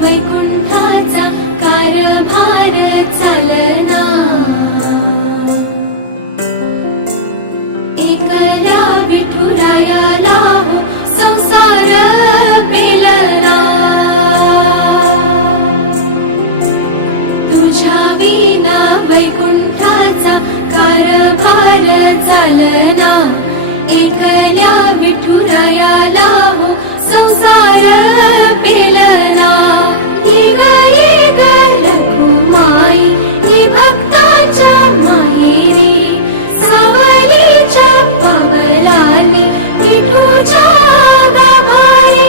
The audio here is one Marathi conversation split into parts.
वैकुंठाचा कारभार चालना, एकल्या विठुरायाला हो संसार पेलना, तुझ्या विना वैकुंठाचा कारभार चालना, एकल्या विठुरायाला हो संसार पेलना। ये ग रखुमाई ये भक्तांच्या माहेरी, सावलीच्या पवलानी विठूच्या गाभारी।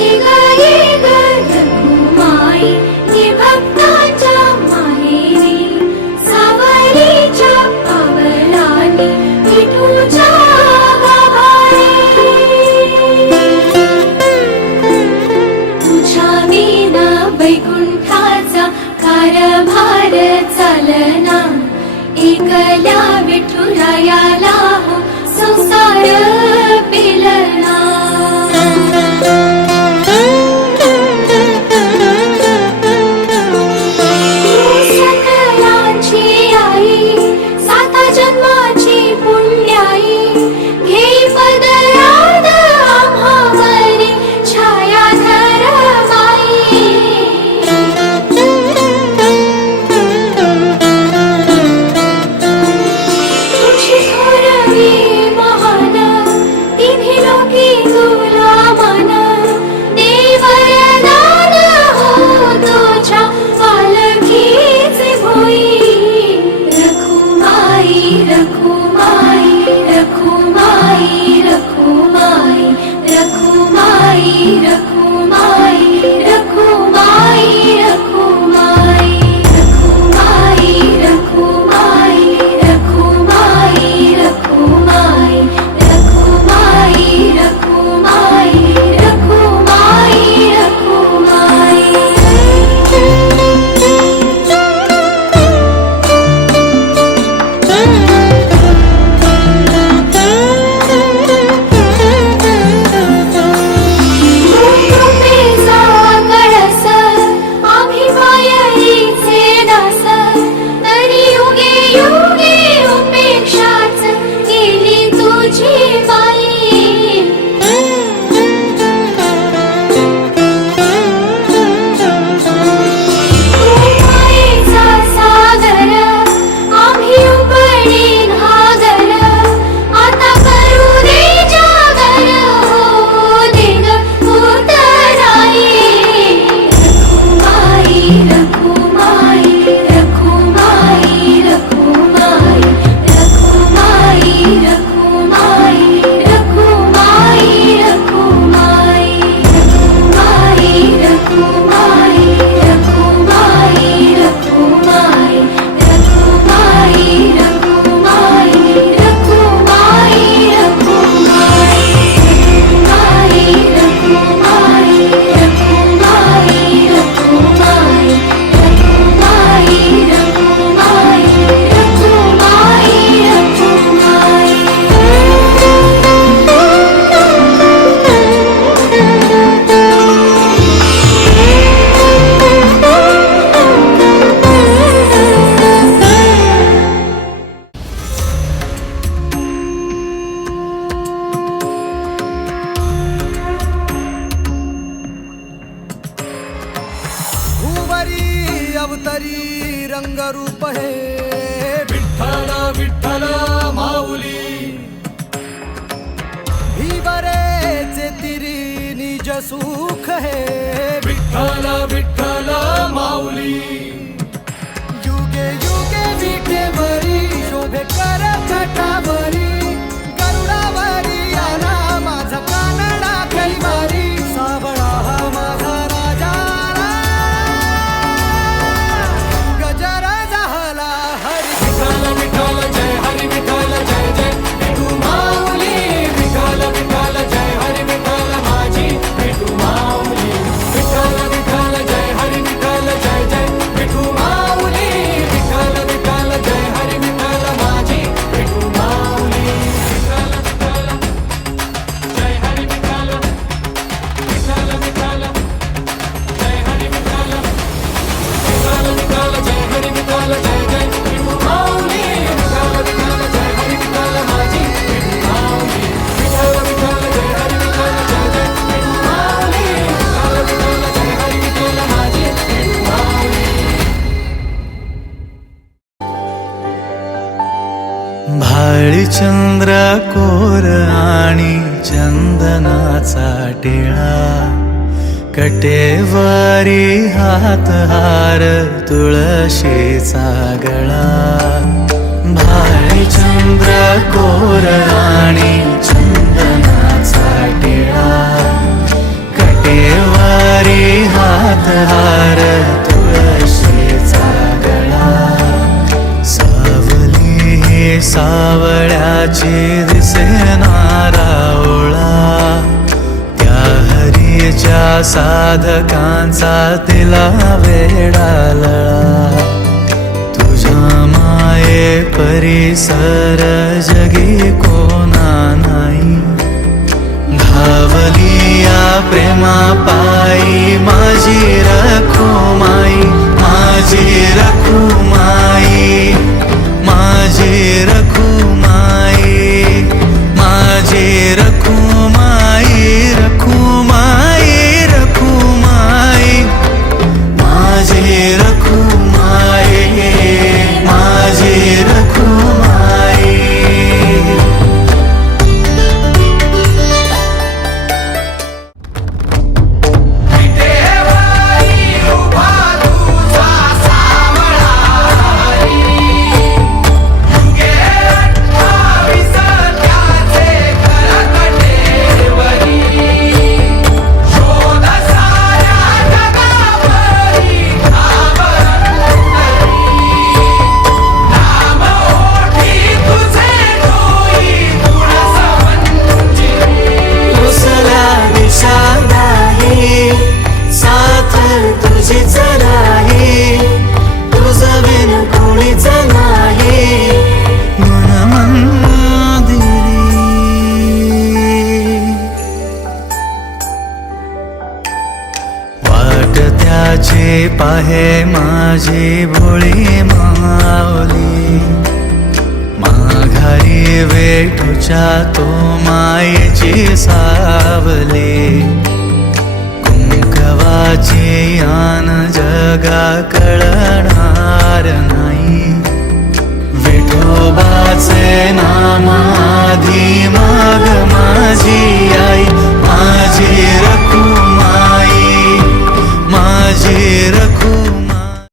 ये ग रखुमाई ये भक्तांच्या माहेरी, सावलीच्या पवलानी विठूच्या गाभारी। तुझ्या विना वैकुंठाचा कारभार चालना, एकल्या विठुरायाला हो संसार पेलना। सकलांची आई साता जन्माची पुण्याई, घे पदरात आम्हावरी छाया धर माई। तुझी थोरवी महान तिन्ही लोकी तुला मान, दे वरदान हो तुझ्या पालखीचे भोई। रखुमाई रखुमाई रखुमाई रखुमाई रखुमाई रखुमाई रखुमाई रखुमाई रखुमाई रखुमाई रखुमाई रखुमाई रखुमाई रखुमाई रखुमाई रखुमाई। कृपेचा कळस आम्ही मायेचे दास, तरी युगे युगे उपेक्षाच केली तुझी बाई। मायेचा सागर आम्ही उपडी घागर, आता करू दे जागर हो दे ग उतराई। रखुमाई रखुमाई रखुमाई रखुमाई रखुमाई रखुमाई रखुमाई रखुमाई रखुमाई रखुमाई रखुमाई रखुमाई रखुमाई रखुमाई रखुमाई रखुमाई भुवरी अवतरी रंगरूप हे विठ्ठल विठ्ठल माऊली। भिवरेचे तिरी निज सुख हे विठ्ठल विठ्ठल माऊली। युगे युगे विठेवरी शोभे कर छटावरी, गरुडावरी आला माझा कानडा कैवारी। सावळा हा माझा राजा गजरा झाला हरी विठ्ठल विठ्ठल जय हरी विठ्ठल जय जय विठू माऊली। विठ्ठल विठ्ठल जय हरी विठ्ठल माझी विठू माऊली। विठ्ठल विठ्ठल जय हरी विठ्ठल जय जय भाळी चंद्र कोर आणि चंदनाचा टिळा, कटेवारी हात हार तुळशीचा गळा. भाळी चंद्र कोर आणि चंदनाचा टिळा, कटेवारी हात हार तुळशीचा गळा. सावली हे सावळ्याची दिसेनारा ओळा, त्या हरीच्या साधकांचा तिला वेडालळा. तुझ्या माये परिसर जगी कोणा नाही, धावली या प्रेमा पायी माझी रखुमाई, माझी रखुमाई, माझी रखुमाई, माझी रखुमाई, रखुमाई, रखुमाई, माझी रखुमाई, माझी रखुमाई. त्याचे पाहे माझी भोळी माऊली, माघारी वेठूच्या तो मायेची सावली. कुंकवाची आन जगा कळणार नाही, विठोबाचे नाम आधी